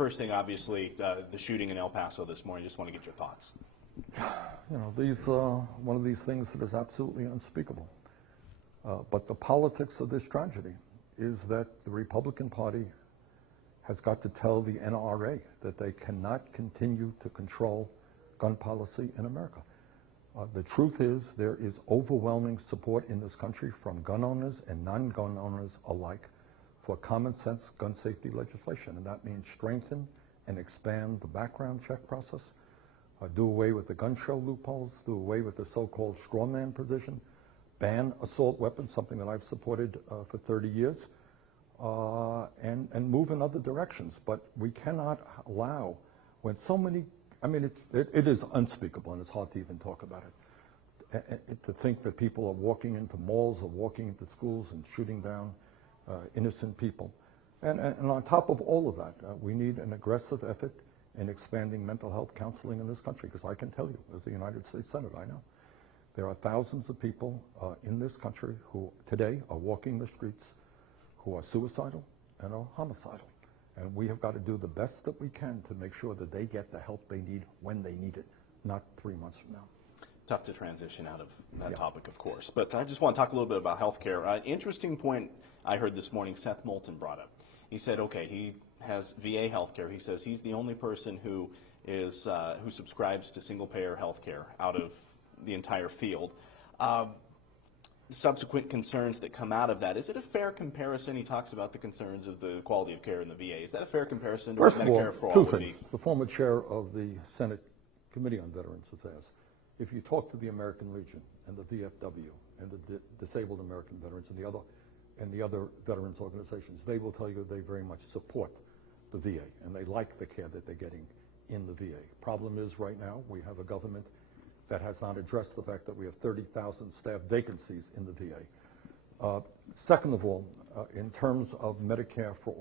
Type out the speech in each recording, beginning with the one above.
First thing, obviously, the shooting in El Paso this morning. Just want to get your thoughts. You know, one of these things that is absolutely unspeakable. But the politics of this tragedy is that the Republican Party has got to tell the NRA that they cannot continue to control gun policy in America. The truth is there is overwhelming support in this country from gun owners and non-gun owners alike for common sense gun safety legislation, and that means strengthen and expand the background check process, do away with the gun show loopholes, do away with the so-called straw man provision, ban assault weapons, something that I've supported for 30 years, and move in other directions. But we cannot allow, when so many, I mean, it is unspeakable, and it's hard to even talk about it, to think that people are walking into malls or walking into schools and shooting down innocent people. And on top of all of that, we need an aggressive effort in expanding mental health counseling in this country, because I can tell you, as a United States Senator, I know there are thousands of people in this country who today are walking the streets who are suicidal and are homicidal. And we have got to do the best that we can to make sure that they get the help they need when they need it, not 3 months from now. Tough to transition out of that topic, of course. But I just want to talk a little bit about health care. Interesting point I heard this morning Seth Moulton brought up. He said, okay, he has VA health care. He says he's the only person who is who subscribes to single-payer health care out of the entire field. Subsequent concerns that come out of that, is it a fair comparison? He talks about the concerns of the quality of care in the VA. Is that a fair comparison to Medicare for all? Two things. The former chair of the Senate Committee on Veterans Affairs, if you talk to the American Legion and the VFW and the Disabled American Veterans and the other veterans organizations, they will tell you they very much support the VA and they like the care that they're getting in the VA. Problem is right now we have a government that has not addressed the fact that we have 30,000 staff vacancies in the VA. Second of all, in terms of Medicare for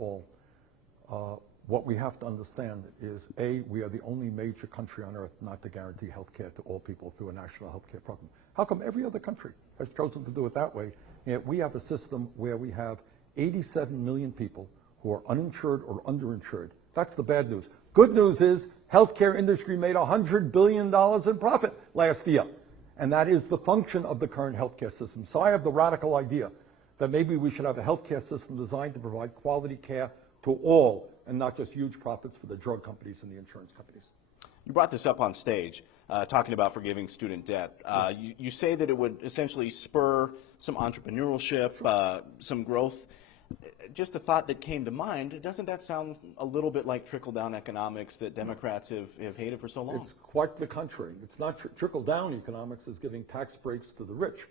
all, what we have to understand is, A, we are the only major country on earth not to guarantee health care to all people through a national health care program. How come every other country has chosen to do it that way? Yet we have a system where we have 87 million people who are uninsured or underinsured. That's the bad news. Good news is healthcare industry made $100 billion in profit last year. And that is the function of the current healthcare system. So I have the radical idea that maybe we should have a healthcare system designed to provide quality care to all and not just huge profits for the drug companies and the insurance companies. You brought this up on stage, talking about forgiving student debt. You say that it would essentially spur some entrepreneurship, some growth. Just a thought that came to mind, doesn't that sound a little bit like trickle-down economics that Democrats have hated for so long? It's quite the contrary. It's not trickle-down economics is giving tax breaks to the rich.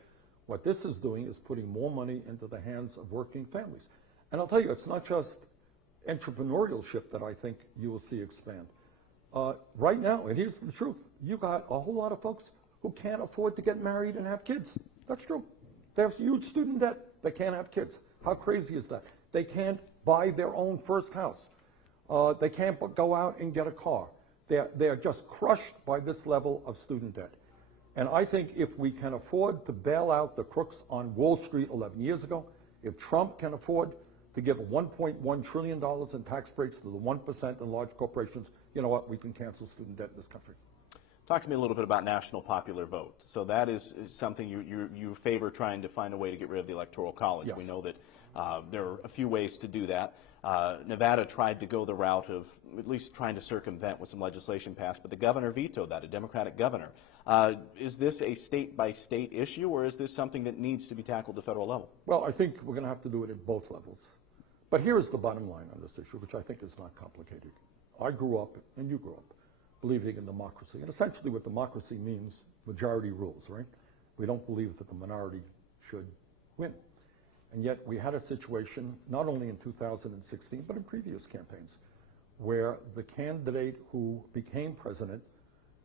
What this is doing is putting more money into the hands of working families. And I'll tell you, it's not just entrepreneurship that I think you will see expand. Right now, and here's the truth, you got a whole lot of folks who can't afford to get married and have kids. That's true. They have huge student debt. They can't have kids. How crazy is that? They can't buy their own first house. They can't go out and get a car. They are just crushed by this level of student debt. And I think if we can afford to bail out the crooks on Wall Street 11 years ago, if Trump can afford to give $1.1 trillion in tax breaks to the 1% in large corporations, you know what, we can cancel student debt in this country. Talk to me a little bit about national popular vote. So that is something you favor, trying to find a way to get rid of the Electoral College. Yes. We know that there are a few ways to do that. Nevada tried to go the route of at least trying to circumvent with some legislation passed, but the governor vetoed that, a Democratic governor. Is this a state-by-state issue, or is this something that needs to be tackled at the federal level? Well, I think we're going to have to do it at both levels. But here's the bottom line on this issue, which I think is not complicated. I grew up, and you grew up, believing in democracy. And essentially what democracy means, majority rules, right? We don't believe that the minority should win. And yet we had a situation, not only in 2016, but in previous campaigns, where the candidate who became president,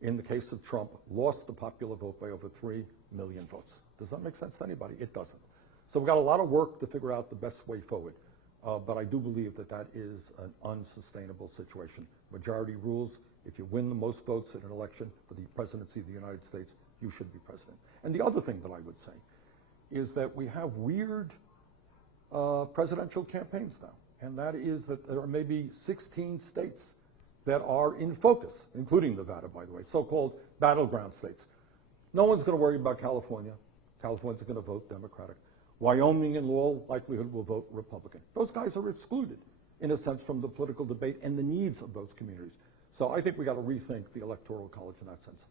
in the case of Trump, lost the popular vote by over 3 million votes. Does that make sense to anybody? It doesn't. So we've got a lot of work to figure out the best way forward. But I do believe that that is an unsustainable situation. Majority rules. If you win the most votes in an election for the presidency of the United States, you should be president. And the other thing that I would say is that we have weird presidential campaigns now. and that is that there are maybe 16 states that are in focus, including Nevada, by the way, so-called battleground states. No one's going to worry about California. California's going to vote Democratic. Wyoming, in all likelihood, will vote Republican. Those guys are excluded, in a sense, from the political debate and the needs of those communities. So I think we got to rethink the Electoral College in that sense.